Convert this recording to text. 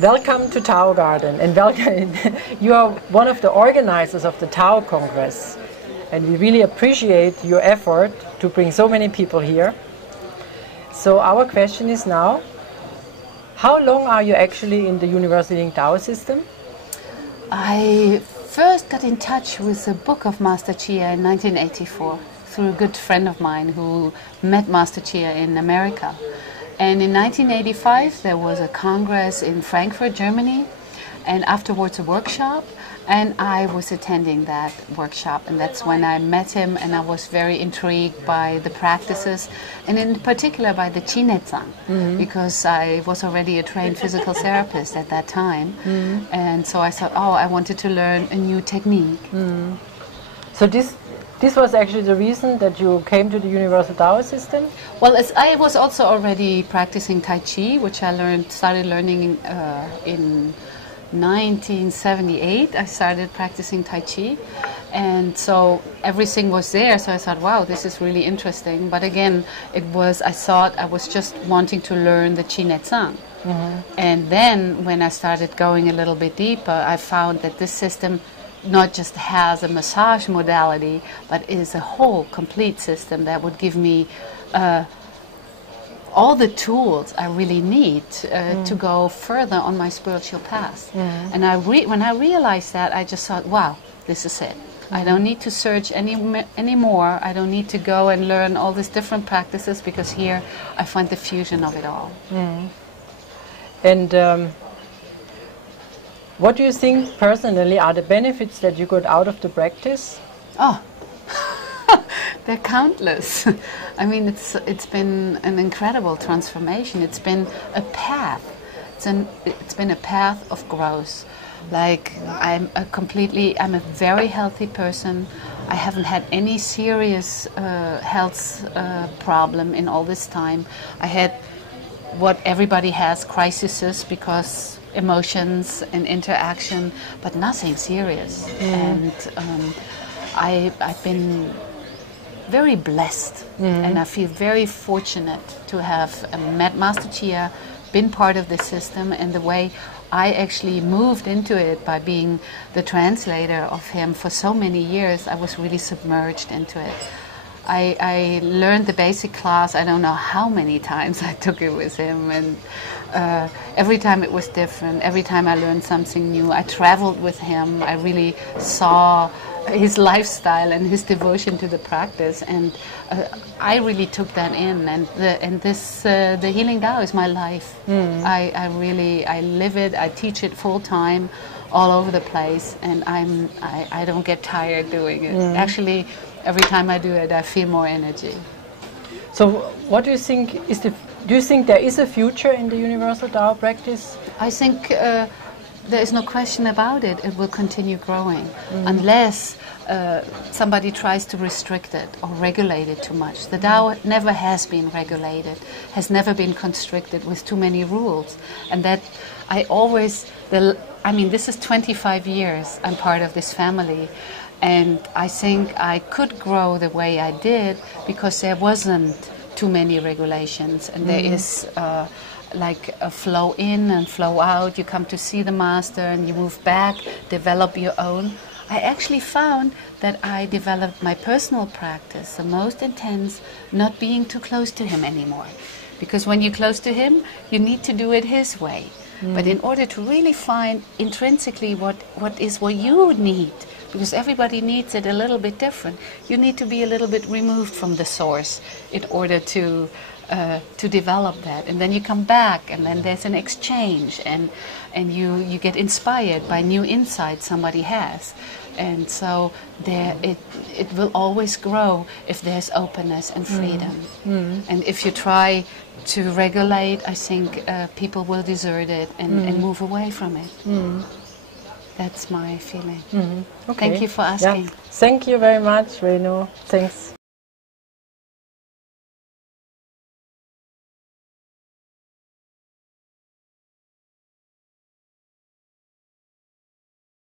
Welcome to Tao Garden, and welcome. You are one of the organizers of the Tao Congress, and we really appreciate your effort to bring so many people here. So our question is now, how long are you actually in the Universal Healing Tao system? I first got in touch with the book of Master Chia in 1984 through a good friend of mine who met Master Chia in America. And in 1985 there was a congress in Frankfurt, Germany, and afterwards a workshop, and I was attending that workshop, and that's when I met him, and I was very intrigued by the practices, and in particular by the Qinetsang, because I was already a trained physical therapist at that time, and so I thought, oh, I wanted to learn a new technique. So this was actually the reason that you came to the Universal Tao system? Well, I was also already practicing Tai Chi, which I started learning in 1978. I started practicing Tai Chi, and so everything was there, so I thought, wow, this is really interesting. But again, I thought I was just wanting to learn the Qinetsang. And then when I started going a little bit deeper, I found that this system not just has a massage modality, but is a whole complete system that would give me all the tools I really need to go further on my spiritual path. And when I realized that, I just thought, wow, this is it. I don't need to search anymore. I don't need to go and learn all these different practices, because here I find the fusion of it all. And what do you think personally are the benefits that you got out of the practice? Oh, they're countless. I mean, it's been an incredible transformation. It's been a path. It's been a path of growth. Like, I'm a very healthy person. I haven't had any serious health problem in all this time. I had what everybody has, crises, because emotions and interaction, but nothing serious. And I've been very blessed, and I feel very fortunate to have met Master Chia, been part of the system, and the way I actually moved into it by being the translator of him for so many years. I was really submerged into it. I learned the basic class, I don't know how many times I took it with him, and every time it was different. Every time I learned something new. I traveled with him. I really saw his lifestyle and his devotion to the practice, and I really took that in. And the Healing Tao is my life. I live it. I teach it full time, all over the place, and I don't get tired doing it. Actually, every time I do it, I feel more energy. So, what do you think is do you think there is a future in the Universal Tao practice? I think there is no question about it. It will continue growing unless somebody tries to restrict it or regulate it too much. The Tao never has been regulated, has never been constricted with too many rules. And that I mean, this is 25 years I'm part of this family. And I think I could grow the way I did because there wasn't too many regulations, and there is like a flow in and flow out. You come to see the master and you move back, develop your own. I actually found that I developed my personal practice, the most intense, not being too close to him anymore. Because when you're close to him, you need to do it his way. But in order to really find intrinsically what you need, because everybody needs it a little bit different, you need to be a little bit removed from the source in order to develop that. And then you come back, and then there's an exchange, and you get inspired by new insights somebody has. And so it will always grow if there's openness and freedom. And if you try to regulate, I think people will desert it and move away from it. That's my feeling. Okay. Thank you for asking. Yeah. Thank you very much, Renu. Thanks.